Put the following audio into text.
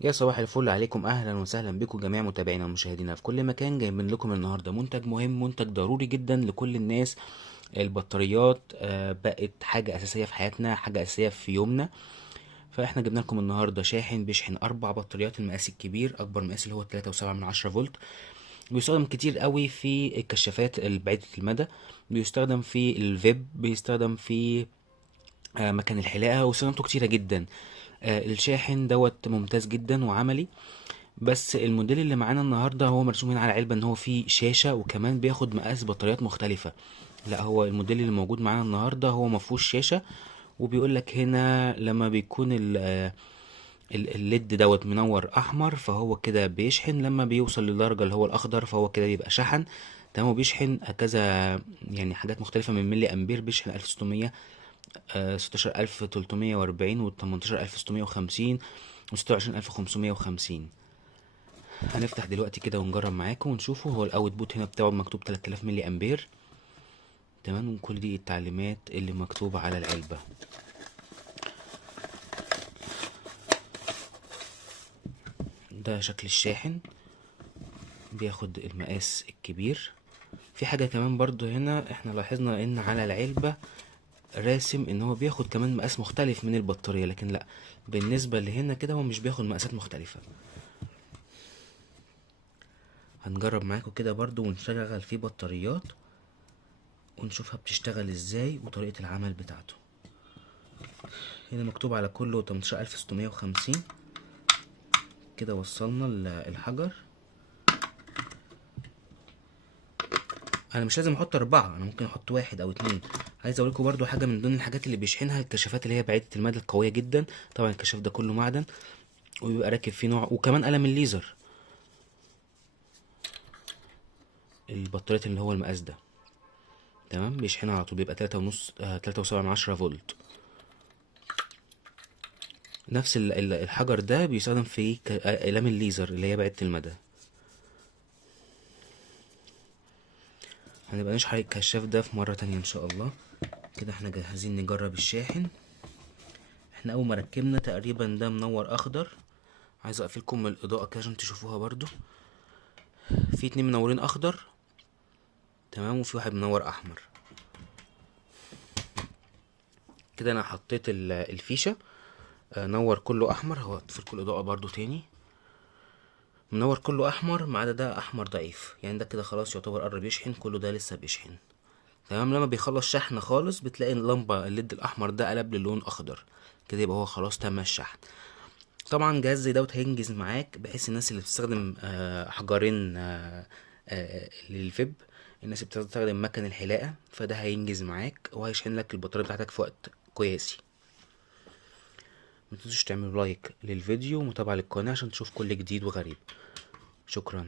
يا صباح الفل عليكم، اهلا وسهلا بكم جميع متابعينا ومشاهدينا في كل مكان. جايبين لكم النهارده منتج مهم، منتج ضروري جدا لكل الناس. البطاريات بقت حاجه اساسيه في حياتنا، حاجه اساسيه في يومنا. فاحنا جبنا لكم النهارده شاحن بيشحن 4 بطاريات، المقاس الكبير، اكبر مقاس اللي هو 3.7 فولت. بيستخدم كتير قوي في الكشافات البعيدة المدى، بيستخدم في الفيب، بيستخدم في مكان الحلاقة، واستخدامته كتيرة جدا. الشاحن دوت ممتاز جدا وعملي. بس الموديل اللي معانا النهارده هو مرسوم هنا على علبه ان هو فيه شاشه وكمان بياخد مقاس بطاريات مختلفه. لا، هو الموديل اللي موجود معانا النهارده هو مفهوش شاشه. وبيقول لك هنا لما بيكون الليد دوت منور احمر فهو كده بيشحن، لما بيوصل للدرجه اللي هو الاخضر فهو كده بيبقى شحن. تمام. وبيشحن كذا، يعني حاجات مختلفه من ملي امبير. بيشحن 1600، 16340 و 18650 و 26550. هنفتح دلوقتي كده ونجرب معاكم ونشوفه. هو الاوت بوت هنا بتاعه مكتوب 3000 ملي امبير. تمام. وكل دي التعليمات اللي مكتوبة على العلبة. ده شكل الشاحن، بياخد المقاس الكبير. في حاجة كمان برضو هنا احنا لاحظنا ان على العلبة راسم ان هو بياخد كمان مقاس مختلف من البطارية، لكن لا، بالنسبة لهنا كده هو مش بياخد مقاسات مختلفة. هنجرب معاكم كده برضو ونشغل فيه بطاريات ونشوفها بتشتغل ازاي وطريقة العمل بتاعته. هنا مكتوب على كله 18650. كده وصلنا الحجر. انا مش لازم احط 4، انا ممكن احط 1 او 2. عايز اوريكم برضو حاجة من ضمن الحاجات اللي بيشحنها، الكشافات اللي هي بعيدة المدى القوية جدا. طبعا الكشاف ده كله معدن، وبيبقى راكب فيه نوع، وكمان قلم الليزر. البطاريات اللي هو المقاس ده تمام بيشحنها على طول، بيبقى 3.5، 3.7 فولت. نفس الحجر ده بيستخدم في اقلام الليزر اللي هي بعيدة المدى. هنبقى نشحن الكشاف ده في مرة تانية ان شاء الله. كده احنا جاهزين نجرب الشاحن. احنا اول ما ركبنا تقريبا ده منور اخضر. عايز اقفلكم من الاضاءة كده عشان تشوفوها برضو. في 2 منورين اخضر، تمام، وفي واحد منور احمر. كده انا حطيت الفيشة. نور كله احمر. هو اطفيلكوا الاضاءة برضو تاني. منور كله احمر ما عدا ده احمر ضعيف، يعني ده كده خلاص يعتبر قرب يشحن، كله ده لسه بيشحن. تمام. لما بيخلص شحن خالص بتلاقي اللمبة الليد الاحمر ده قلب للون اخضر. كده يبقى هو خلاص تم الشحن. طبعا جهاز زي دوت هينجز معاك، بحيث الناس اللي بتستخدم حجرين للفيب، الناس اللي بتستخدم مكن الحلاقة، فده هينجز معاك وهيشحن لك البطارية بتاعتك في وقت قياسي. متنسوش تعملوا لايك للفيديو ومتابعة للقناة عشان تشوف كل جديد وغريب. شكرا.